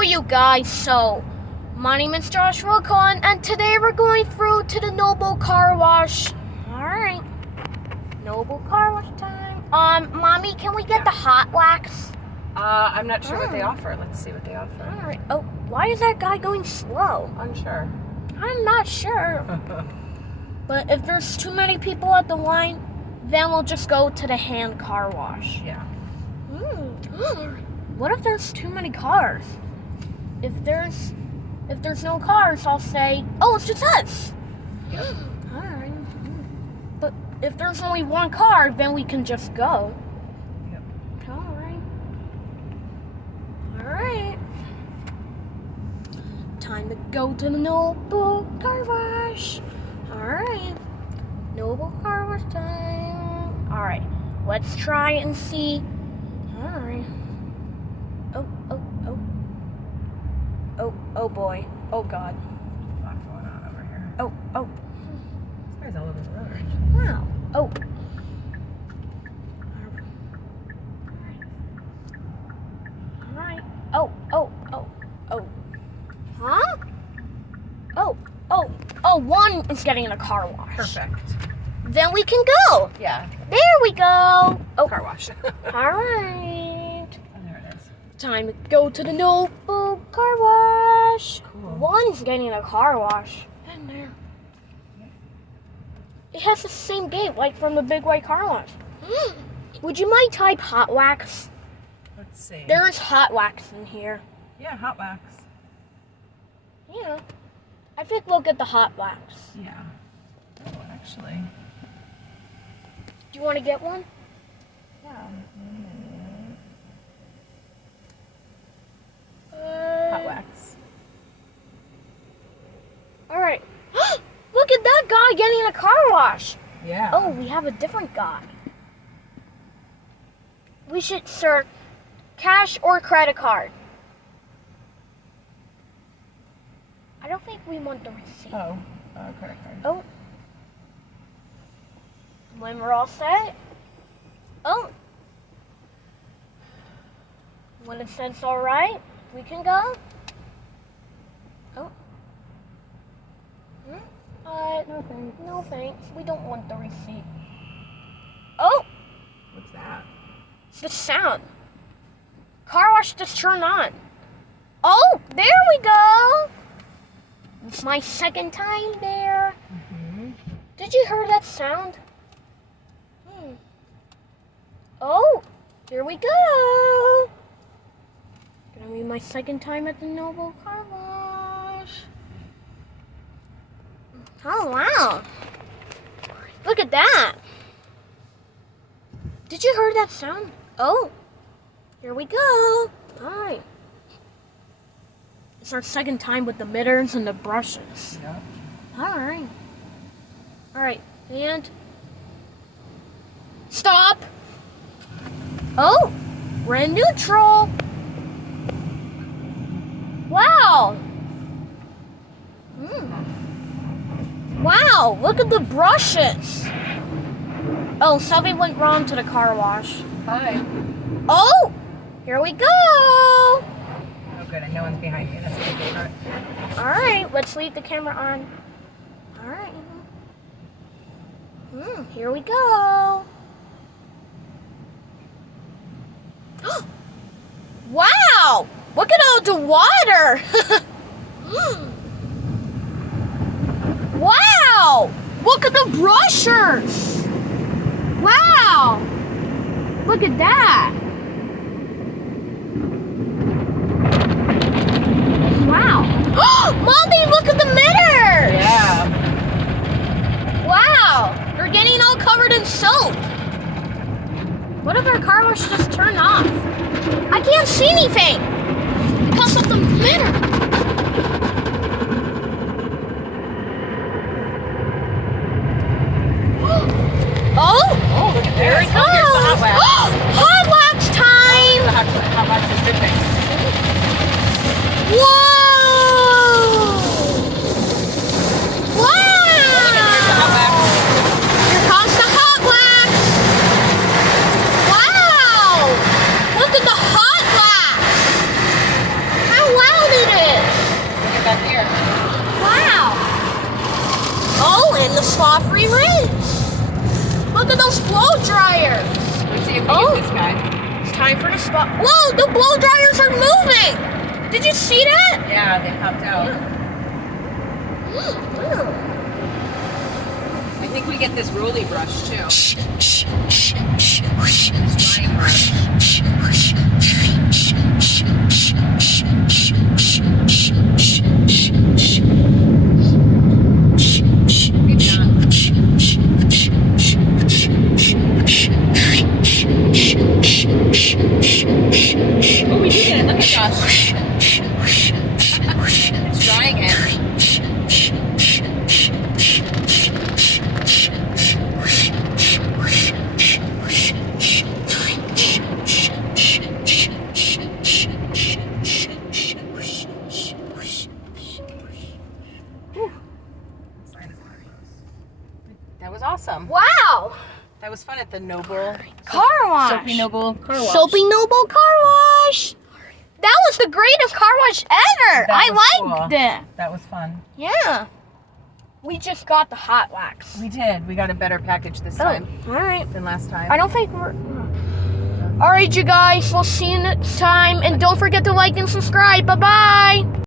Hello you guys, so my name is Joshua Khan and today we're going through to the Noble Car Wash. Alright, Noble Car Wash time. Mommy, can we get the hot wax? I'm not sure what they offer. Let's see what they offer. Alright, oh, why is that guy going slow? Unsure. I'm not sure. But if there's too many people at the line, then we'll just go to the hand car wash. Yeah. What if there's too many cars? If there's no cars, I'll say, oh, it's just us. Yep. Alright. But if there's only one car, then we can just go. Yep. Alright. Time to go to the Noble Car Wash. Alright. Noble Car Wash time. Alright. Let's try and see. Alright. Oh boy. Oh God. A lot going on over here. Oh. This guy's all over the road. Wow. Oh. Alright. Oh. Huh? Oh, one is getting in a car wash. Perfect. Then we can go. Yeah. There we go. Oh. Car wash. Alright. Oh, there it is. Time to go to the Noble Car Wash. Cool. One's getting a car wash. In there. It has the same gate like from the big white car wash. Would you mind type hot wax? Let's see. There is hot wax in here. Yeah, hot wax. Yeah. I think we'll get the hot wax. Yeah. Oh, actually. Do you want to get one? Yeah. Hot wax. Alright. Look at that guy getting a car wash. Yeah. Oh, we have a different guy. We should, sir, cash or credit card? I don't think we want the receipt. Oh, credit card. Oh. When we're all set. Oh. When it says all right, we can go. Oh. No thanks. No thanks. We don't want the receipt. Oh. What's that? It's the sound. Car wash just turned on. Oh, there we go. It's my second time there. Mm-hmm. Did you hear that sound? Oh, here we go. Gonna be my second time at the Noble Car Wash. Oh, wow. Look at that. Did you hear that sound? Oh, here we go. All right. It's our second time with the mitters and the brushes. Yeah. All right, and stop. Oh, we're in neutral. Wow. Wow, look at the brushes. Oh, something went wrong to the car wash. Hi. Oh, here we go. Oh, good. And no one's behind you. That's my favorite. All right, let's leave the camera on. All right. Here we go. Wow! Look at all the water. Wow! Look at the brushers. Wow! Look at that. Wow. Mommy, look at the mirrors! Yeah. Wow! They're getting all covered in soap. What if our car wash just turned off? I can't see anything because of the mirror. Oh, look at There this. it goes. Oh, here's the hot wax. Hot wax time! The hot wax is dripping. Whoa! Here's the hot wax. Here comes the hot wax! Wow! Look at the hot wax! How wow! back here. Wow. Oh, and the slot-free rinse. Look at those blow dryers. Let's see if we Oh. get this guy. It's time for the spot. Whoa, the blow dryers are moving. Did you see that? Yeah, they popped out. I think we get this rolly brush too. This drying brush. Maybe not. Oh, we did it. Look at Josh. It's drying it. That was awesome. Wow. That was fun at the Noble Car wash. Soapy Noble car wash. Soapy Noble car wash. That was the greatest car wash ever. That I was liked cool. it. That was fun. Yeah. We just got the hot wax. We did. We got a better package this time All right. than last time. I don't think we're... All right, you guys. We'll see you next time. And don't forget to like and subscribe. Bye-bye.